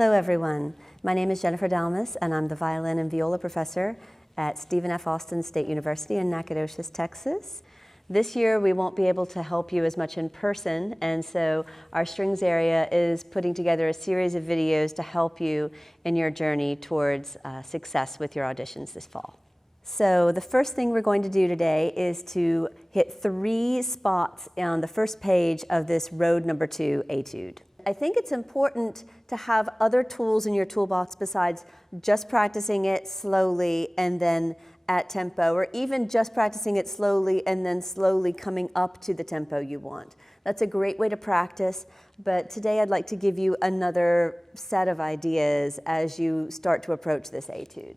Hello everyone. My name is Jennifer Dalmas and I'm the violin and viola professor at Stephen F. Austin State University in Nacogdoches, Texas. This year we won't be able to help you as much in person, and so our strings area is putting together a series of videos to help you in your journey towards success with your auditions this fall. So the first thing we're going to do today is to hit 3 spots on the first page of this Rode No. 2 etude. I think it's important to have other tools in your toolbox besides just practicing it slowly and then at tempo, or even just practicing it slowly and then slowly coming up to the tempo you want. That's a great way to practice, but today I'd like to give you another set of ideas as you start to approach this etude.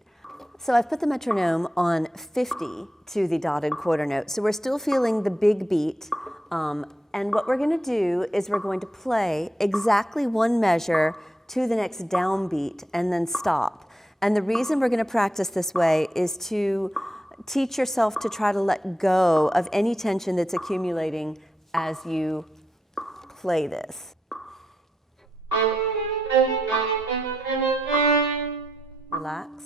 So I've put the metronome on 50 to the dotted quarter note, so we're still feeling the big beat. And what we're going to do is we're going to play exactly 1 measure to the next downbeat and then stop. And the reason we're going to practice this way is to teach yourself to try to let go of any tension that's accumulating as you play this. Relax.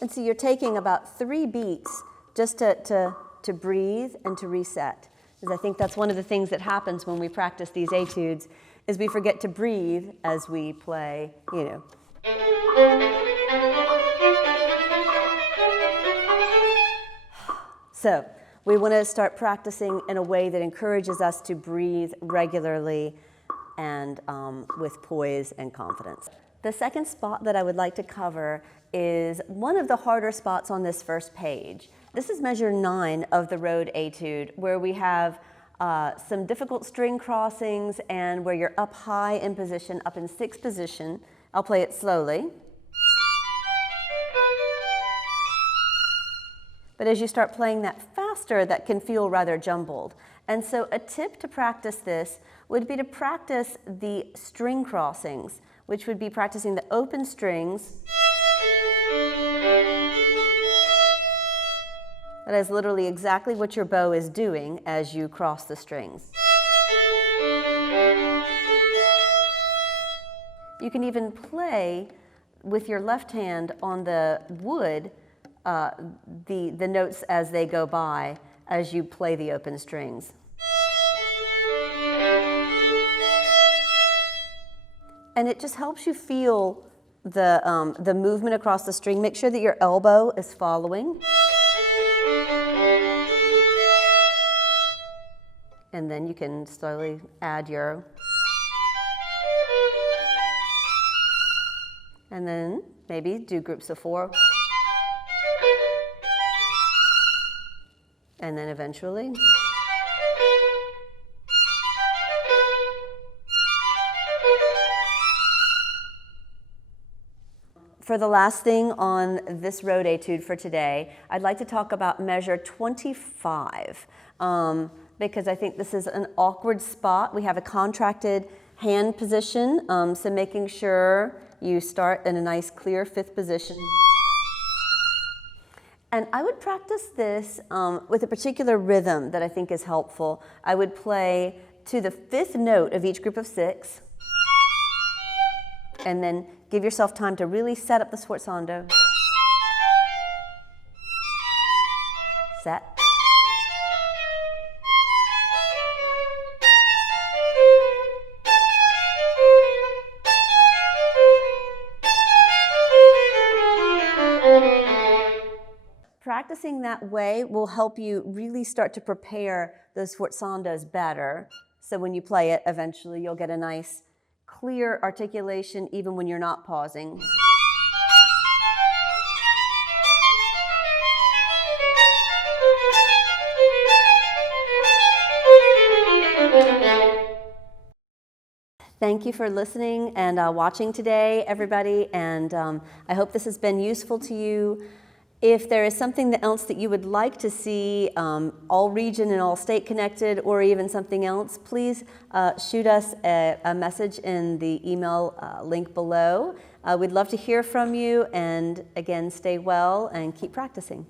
And so you're taking about 3 beats just to breathe and to reset. Because I think that's one of the things that happens when we practice these etudes, is we forget to breathe as we play, you know. So we want to start practicing in a way that encourages us to breathe regularly and with poise and confidence. The second spot that I would like to cover is one of the harder spots on this first page. This is measure 9 of the Rode Etude, where we have some difficult string crossings and where you're up high in position, up in 6th position. I'll play it slowly. But as you start playing that faster, that can feel rather jumbled. And so a tip to practice this would be to practice the string crossings, which would be practicing the open strings. That is literally exactly what your bow is doing as you cross the strings. You can even play with your left hand on the wood the notes as they go by as you play the open strings. And it just helps you feel the movement across the string. Make sure that your elbow is following. And then you can slowly add your, and then maybe do groups of 4. And then eventually. For the last thing on this Rode Etude for today, I'd like to talk about measure 25. Because I think this is an awkward spot. We have a contracted hand position, so making sure you start in a nice clear 5th position. And I would practice this with a particular rhythm that I think is helpful. I would play to the 5th note of each group of 6, and then give yourself time to really set up the sforzando. Set. Practicing that way will help you really start to prepare those sforzandos better. So when you play it, eventually you'll get a nice, clear articulation even when you're not pausing. Thank you for listening and watching today, everybody. And I hope this has been useful to you. If there is something else that you would like to see, all region and all state connected, or even something else, please shoot us a message in the email link below. We'd love to hear from you, and again, stay well and keep practicing.